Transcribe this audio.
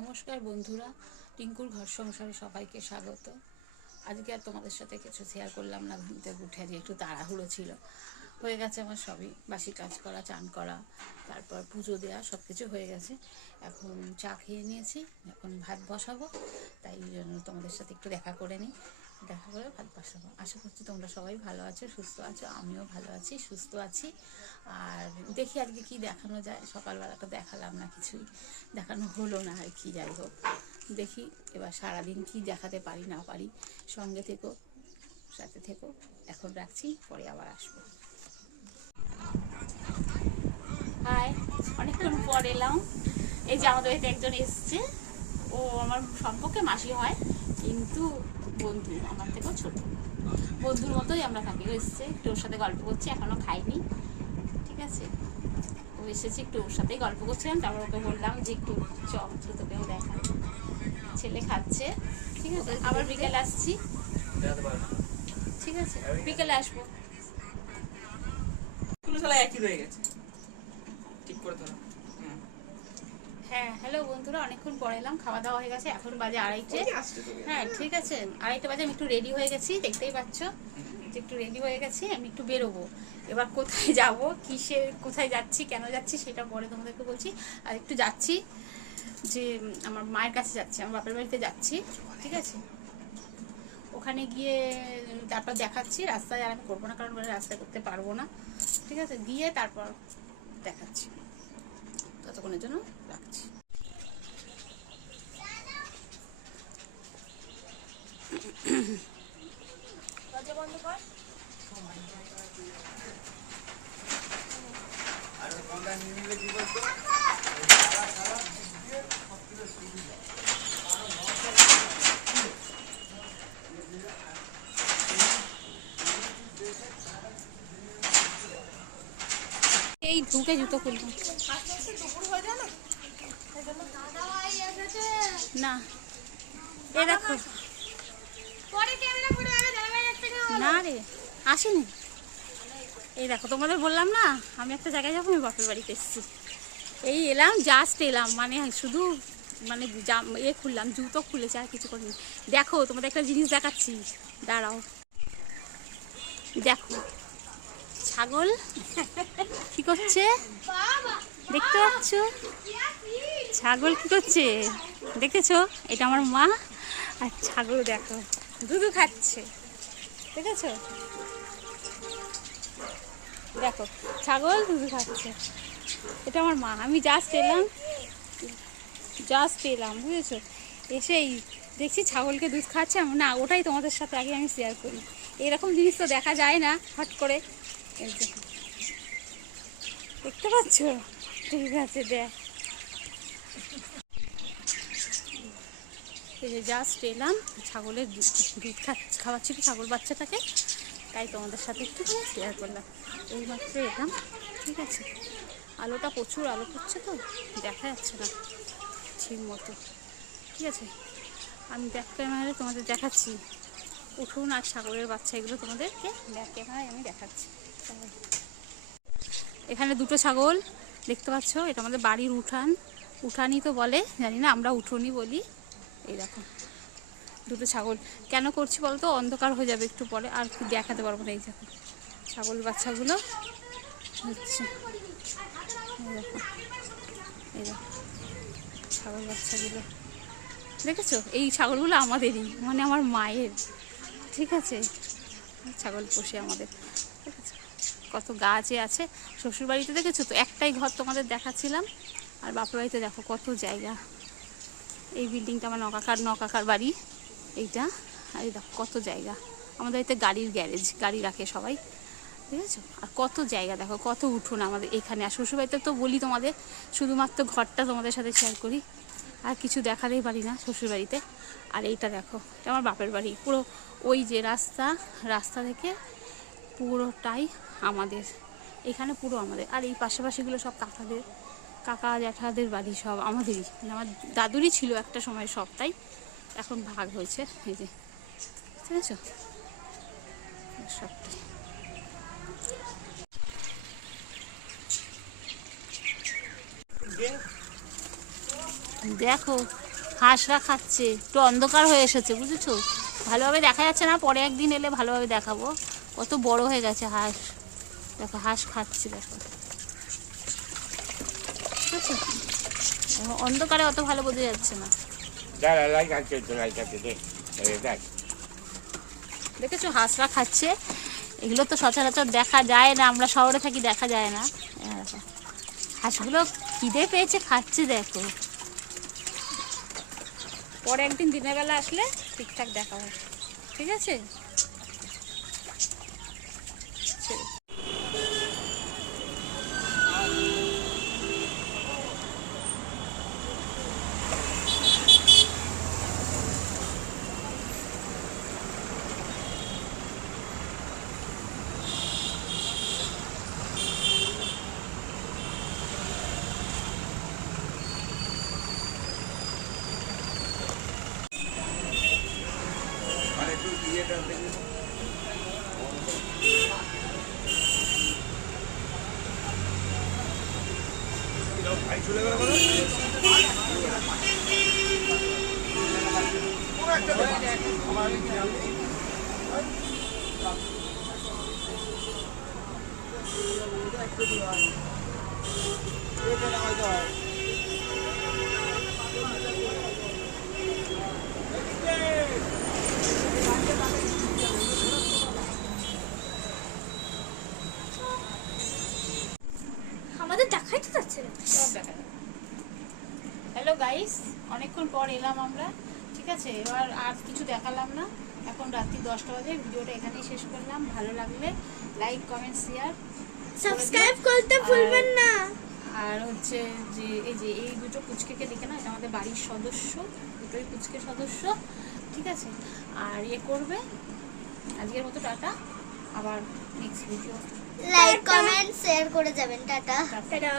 নমস্কার বন্ধুরা, টিঙ্কুর ঘর সংসারে সবাইকে স্বাগত। আজকে আর তোমাদের সাথে কিছু শেয়ার করলাম না। ঘুম থেকে উঠে আজকে একটু তাড়াহুড়ো ছিল। হয়ে গেছে আমার সবই, বাসি কাজ করা, চান করা, তারপর পুজো দেওয়া, সব কিছু হয়ে গেছে। এখন চা খেয়ে নিয়েছি, এখন ভাত বসাবো। তাই জন্য তোমাদের সাথে একটু দেখা করে নিই, দেখা করে ভাত বসাবো। আশা করছি তোমরা সবাই ভালো আছো, সুস্থ আছো। আমিও ভালো আছি, সুস্থ আছি। আর দেখি আজকে কি দেখানো যায়। সকালবেলাটা দেখালাম না, কিছুই দেখানো হলো না আর কি। যাই হোক, দেখি এবার সারাদিন কি দেখাতে পারি না পারি। সঙ্গে থেকো, সাথে থেকো। এখন রাখছি, পরে আবার আসবো। হাই, অনেকক্ষণ পর এলাম। এই যে আমাদের বাড়িতে একজন এসছে, ও আমার সম্পর্কে মাসি হয়, কিন্তু বন্ধু, আমার থেকেও ছোট। বন্ধুর মতোই আমরা থাকি। ও এসছে, একটু ওর সাথে গল্প করছি, এখনো খাইনি, ঠিক আছে। ও এসেছে, একটু ওর সাথেই গল্প করছিলাম। তারপর ওকে বললাম যে একটু তোকেও দেখা। ছেলে খাচ্ছে, ঠিক আছে। আবার বিকেলে আসছি, ঠিক আছে, বিকেলে আসবো। একই রয়ে গেছে, ঠিক করে ধরো। হ্যাঁ, হ্যালো বন্ধুরা, অনেকক্ষণ পরে এলাম। খাওয়া দাওয়া হয়ে গেছে, এখন বাজে 2:30। হ্যাঁ ঠিক আছে, 2:30 বাজে। আমি একটু রেডি হয়ে গেছি, দেখতেই পাচ্ছ যে একটু রেডি হয়ে গেছি। আমি একটু বেরোবো। এবার কোথায় যাব, কোথায় যাচ্ছি, কেন যাচ্ছি সেটা পরে তোমাদেরকে বলছি। আর একটু যাচ্ছি যে আমার মায়ের কাছে যাচ্ছি, আমার বাপের বাড়িতে যাচ্ছি, ঠিক আছে। ওখানে গিয়ে তারপর দেখাচ্ছি। রাস্তায় আর আমি করবো না, কারণ রাস্তায় করতে পারবো না, ঠিক আছে। গিয়ে তারপর দেখাচ্ছি। ততক্ষণের জন্য রাখছি। দরজা বন্ধ কর। এই ঢুকে জুতো খুলবো না। এই দেখো, না রে আসেনি। এই দেখো, তোমাদের বললাম না আমি একটা জায়গায় যাবো, আমি বাপের বাড়িতে এসেছি। এই এলাম, জাস্ট এলাম, মানে শুধু মানে খুললাম, জুতো খুলেছে, আর কিছু করিনি। দেখো তোমাদের একটা জিনিস দেখাচ্ছি, দাঁড়াও। দেখো ছাগল কি করছে, দেখতে পাচ্ছ? ছাগল কি করছে দেখেছো? এটা আমার মা। আর ছাগল দেখো দুধু খাচ্ছে, দেখেছো? দেখো ছাগল দুধু খাচ্ছে, এটা আমার মা। আমি জাস্ট এলাম, বুঝেছো? এসেই দেখছি ছাগলকে দুধ খাচ্ছে। না, ওটাই তোমাদের সাথে আগে আমি শেয়ার করি। এরকম জিনিস তো দেখা যায় না হট করে। দেখতে পাচ্ছ? ঠিক আছে, দেখ। এই যে জাস্ট এলাম, ছাগলের দুধ খাওয়াচ্ছি তো ছাগল বাচ্চাটাকে, তাই তোমাদের সাথে একটু শেয়ার করলাম। এইমাত্র এলাম, ঠিক আছে। আলোটা প্রচুর আলো করছে তো দেখা যাচ্ছে না ঠিক মতো, ঠিক আছে। আমি ব্যাক ক্যামেরায় তোমাদের দেখাচ্ছি উঠুন আর ছাগলের বাচ্চা, এগুলো তোমাদেরকে ব্যাক ক্যামেরায় আমি দেখাচ্ছি। এখানে দুটো ছাগল দেখতে পাচ্ছ, এটা আমাদের বাড়ির উঠানই তো বলে, জানি না, আমরা উঠোনই বলি। এই দেখো দুটো ছাগল। কেন করছি বলতো, অন্ধকার হয়ে যাবে একটু পরে, আর কি দেখাতে পারবো না। এই দেখো ছাগল বাচ্চাগুলো হচ্ছে, এই দেখো ছাগল বাচ্চাগুলো, দেখেছো? এই ছাগলগুলো আমাদেরই, মানে আমার মায়ের, ঠিক আছে। ছাগল পোষে আমাদের, ঠিক আছে। কত গাছে আছে। শ্বশুরবাড়িতে দেখেছো তো একটাই ঘর তোমাদের দেখাচ্ছিলাম, আর বাপের বাড়িতে দেখো কত জায়গা। এই বিল্ডিংটা আমার নকাকার বাড়ি এইটা। আর এই দেখো কত জায়গা। আমাদের বাড়িতে গাড়ির গ্যারেজ, গাড়ি রাখে সবাই, ঠিক আছে। আর কত জায়গা দেখো, কত উঠোন আমাদের এখানে। আর শ্বশুরবাড়িতে তো বলি তোমাদের, শুধুমাত্র ঘরটা তোমাদের সাথে শেয়ার করি, আর কিছু দেখাতেই পারি না শ্বশুরবাড়িতে। আর এইটা দেখো, এটা আমার বাপের বাড়ি। পুরো ওই যে রাস্তা থেকে পুরোটাই আমাদের, এখানে পুরো আমাদের। আর এই পাশাপাশিগুলো সব কাকা জ্যাঠাদের বাড়ি, সব আমাদেরই। মানে আমার দাদুরই ছিল একটা সময় সব, তাই এখন ভাগ হয়েছে। এই যে, ঠিক আছে, সবটাই দেখো। হাঁসরা খাচ্ছে, একটু অন্ধকার হয়ে এসেছে বুঝেছো, ভালোভাবে দেখা যাচ্ছে না, পরে একদিন এলে ভালোভাবে দেখাবো। কত বড় হয়ে গেছে হাঁস, দেখো হাঁস খাচ্ছে, দেখো ঠিক আছে? অন্ধকারে অত ভালো বোঝা যাচ্ছে না। দেখেছো হাঁসরা খাচ্ছে, এগুলো তো সচরাচর দেখা যায় না, আমরা শহরে থাকি দেখা যায় না। দেখো হাঁসগুলো খিদে পেয়েছে খাচ্ছে, দেখো পরে একদিন দিনের বেলা আসলে ঠিকঠাক দেখাবো, ঠিক আছে? আমাদের দেখাই তো যাচ্ছে না। সব দেখা যাবে। হ্যালো গাইস, অনেকক্ষণ পর এলাম আমরা, ঠিক আছে? এবার আর কিছু দেখালাম না, এখন রাত্রি 10টা বাজে। ভিডিওটা এখানেই শেষ করলাম। ভালো লাগলে লাইক কমেন্ট শেয়ার সাবস্ক্রাইব করতে ভুলবেন না। আর হচ্ছে যে এই দুটো পুচকেকে দেখে না, এটা আমাদের বাড়ির সদস্য, দুটোই পুচকে সদস্য, ঠিক আছে? আর করবে, আজকের মতো টাটা, আবার next video. Like comment share করে যাবেন। টাটা। টাটা।